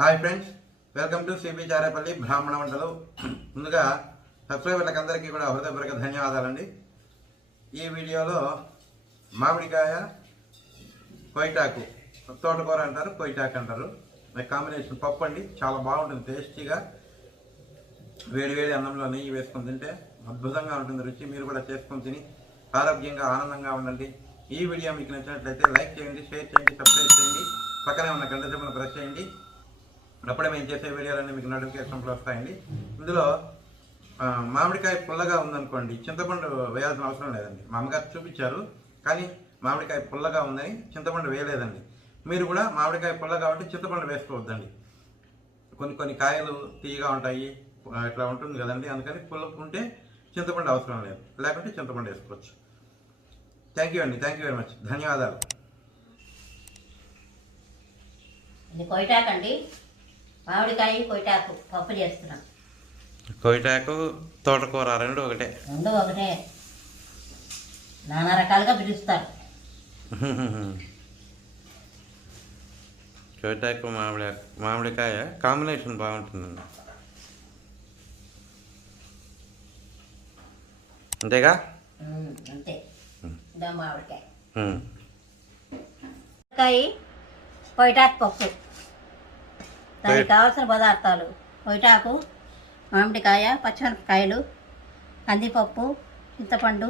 Hi friends, welcome to cbcharepalli బ్రాహ్మణవంటలు. ముందుగా సబ్స్క్రైబర్లకు అందరికీ కూడా హృదయపూర్వక ధన్యవాదాలండి. ఈ వీడియోలో మామిడికాయ కొయటాకు, తోటకూర అంటారు, కొయటాకు అంటారు. కాంబినేషన్ పప్పు అండి. చాలా బాగుంటుంది, టేస్టీగా. వేడి అన్నంలో నెయ్యి వేసుకొని తింటే అద్భుతంగా ఉంటుంది రుచి. మీరు కూడా చేసుకొని తిని ఆరోగ్యంగా ఆనందంగా ఉండండి. ఈ వీడియో మీకు నచ్చినట్లయితే లైక్ చేయండి, షేర్ చేయండి, సబ్స్క్రైబ్ చేయండి, పక్కనే ఉన్న గంట సింబల్ని ప్రెస్ చేయండి. అప్పుడే మేము చేసే వీడియోలన్నీ మీకు నోటిఫికేషన్లు వస్తాయండి. ఇందులో మామిడికాయ పుల్లగా ఉందనుకోండి, చింతపండు వేయాల్సిన అవసరం లేదండి. మా అమ్మగారు చూపించారు, కానీ మామిడికాయ పుల్లగా ఉందని చింతపండు వేయలేదండి. మీరు కూడా మామిడికాయ పుల్లగా ఉంటే చింతపండు వేసుకోవద్దండి. కొన్ని కాయలు తీయగా ఉంటాయి, ఇట్లా ఉంటుంది కదండి. అందుకని పుల్లకుంటే చింతపండు అవసరం లేదు, లేకుంటే చింతపండు వేసుకోవచ్చు. థ్యాంక్ యూ అండి, థ్యాంక్ యూ వెరీ మచ్, ధన్యవాదాలు. ఇది కొయటాకండి, మామిడికాయ కొయటాకు పప్పు చేస్తున్నాం. కొయటాకు తోటకూర రెండు ఒకటే నానా రకాలుగా పిలుస్తారు. కొయటాకు మామిడికాయ కాంబినేషన్ బాగుంటుందండి. అంతేగా? అంతే. మామిడికాయ కొయటాకు పప్పు. దానికి కావాల్సిన పదార్థాలు: కొయటాకు, మామిడికాయ, పచ్చిమిరపకాయలు, కందిపప్పు, చింతపండు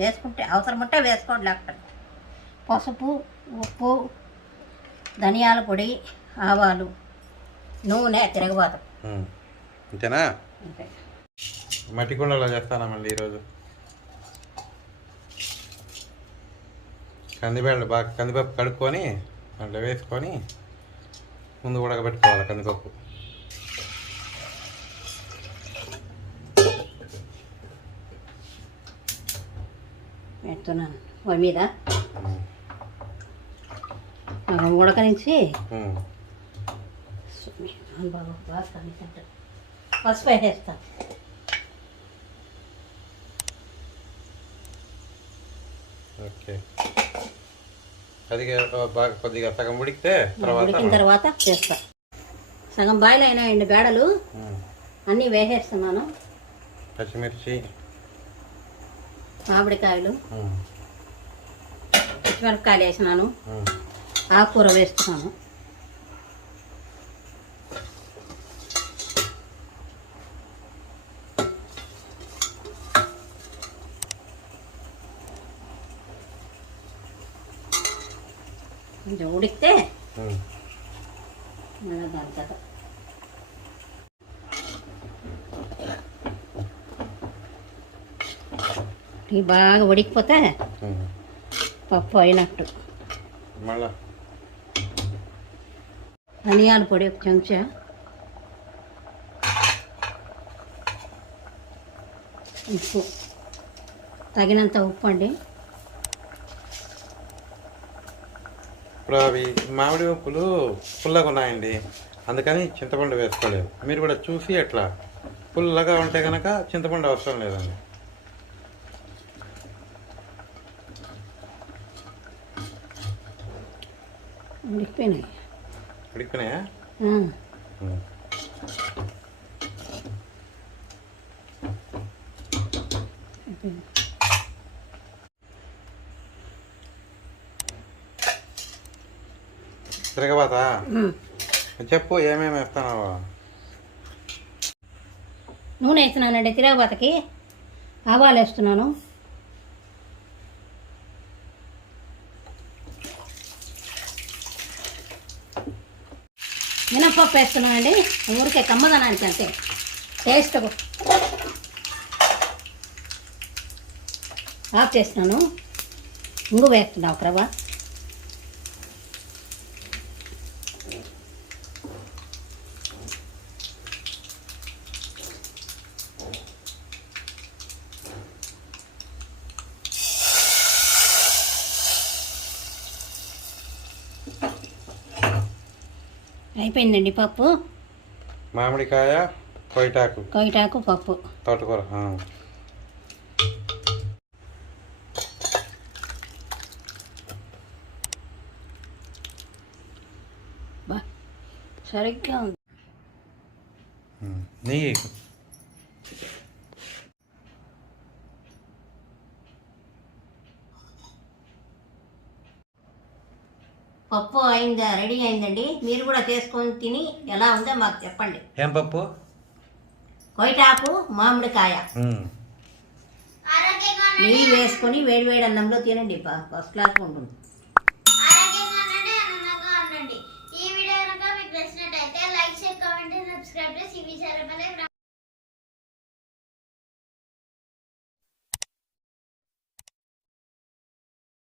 వేసుకుంటే అవసరం ఉంటే వేసుకోండి, లేకపోతే పసుపు, ఉప్పు, ధనియాల పొడి, ఆవాలు, నూనె, తిరగబాతం. అంతేనా? మట్టి కుండలో చేస్తానా మళ్ళీ ఈరోజు. కందిపప్పు కడుక్కొని దాంట్లో వేసుకొని ముందు ఉడకబెట్టుకోవాలి. కందిపప్పు పెడుతున్నాను పొయ్యి మీద. ఉడకనించి పసుపు వేసేస్తాను. ఓకే, అది బాగా కొద్దిగా సగం ఉడికితే ఉడికిన తర్వాత చేస్తా. సగం బాయిల్ అయినాయండి బేడలు, అన్నీ వేసేస్తున్నాను. పచ్చిమిర్చి, మామిడికాయలు, పచ్చిమిరపకాయలు వేసినాను, ఆకుకూర వేస్తున్నాను. కొంచెం ఉడికితే బాగా ఉడికిపోతే పప్పు అయినట్టు. ధనియాల పొడి ఒక చెంచా, ఉప్పు తగినంత ఉప్పు అండి. ఇప్పుడు అవి మామిడి ఉప్పులు పుల్లగా ఉన్నాయండి, అందుకని చింతపండు వేసుకోలేదు. మీరు కూడా చూసి ఎట్లా పుల్లగా ఉంటే కనుక చింతపండు అవసరం లేదండి. ఉడికిపోయినాయా? తిరగబాతా చెప్పు, ఏమేమి వేస్తానో. నూనె వేస్తున్నానండి. తిరగబాతకి ఆవాలు వేస్తున్నాను, మినప్పప్పు వేస్తున్నానండి. ఊరికే కమ్మదనానికి, అంతే టేస్ట్. ఆఫ్ చేస్తున్నాను. ఇంగు వేస్తున్నా ఒక రవ్వ. అయిపోయిందండి పప్పు. మామిడికాయ కొయటాకు పప్పు, తోటకూర. సరిగ్గా ఉంది. నెయ్యి పప్పు అయిందా, రెడీ అయిందండి. మీరు కూడా చేసుకొని తిని ఎలా ఉందో మాకు చెప్పండి. ఏం పప్పు? కొయ్యటాకు మామిడికాయ నెయ్యి వేసుకొని వేడి వేడి అన్నంలో తినండి. ఫస్ట్ క్లాస్ ఉంటుంది. ఈ వీడియో కనుక మీకు నచ్చినట్టయితే like, share, comment, subscribe to cbcharepalli.